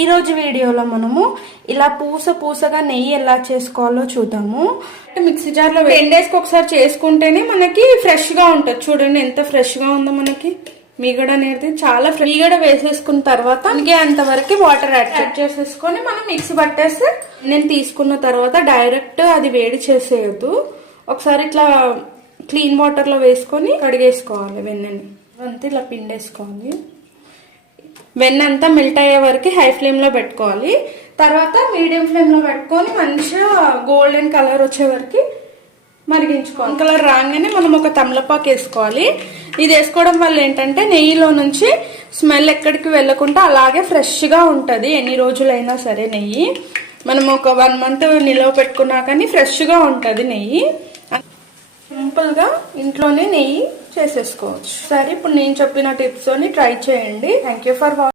ఈ రోజు వీడియోలో మనము ఇలా పూసగా నెయ్యి ఎలా చేసుకోవాలో చూద్దాము. మిక్సీ జార్లో 10 డేస్కి ఒకసారి చేసుకుంటేనే మనకి ఫ్రెష్ గా ఉంటుంది. చూడండి ఎంత ఫ్రెష్ గా ఉందో. మనకి మీగడ అనేది చాలా మీగడ వేసేసుకున్న తర్వాత మనకి అంతవరకు వాటర్ యాడ్ చేసేసుకొని మనం మిక్సీ పట్టేస్తే నేను తీసుకున్న తర్వాత డైరెక్ట్ అది వేడి చేసేయద్దు. ఒకసారి ఇట్లా క్లీన్ వాటర్ లో వేసుకొని కడిగేసుకోవాలి. వెన్నని అంతా ఇలా పిండేసుకోవాలి. వెన్న అంతా మెల్ట్ అయ్యే వరకు హై ఫ్లేమ్ లో పెట్టుకోవాలి. తర్వాత మీడియం ఫ్లేమ్ లో పెట్టుకొని మంచిగా గోల్డెన్ కలర్ వచ్చే వరకు మరిగించుకోవాలి. కలర్ రాగానే మనం ఒక తమలపాకు వేసుకోవాలి. ఇది వేసుకోవడం వల్ల ఏంటంటే నెయ్యిలో నుంచి స్మెల్ ఎక్కడికి వెళ్ళకుండా అలాగే ఫ్రెష్ గా ఉంటది. ఎన్ని రోజులైనా సరే నెయ్యి మనం ఒక 1 మంత్ నిల్వ పెట్టుకున్నా కానీ ఫ్రెష్ గా ఉంటది నెయ్యి. సింపుల్ గా ఇంట్లోనే నెయ్యి చేసేసుకోవచ్చు. సరే, ఇప్పుడు నేను చెప్పిన టిప్స్ తోని ట్రై చేయండి. Thank you for watching.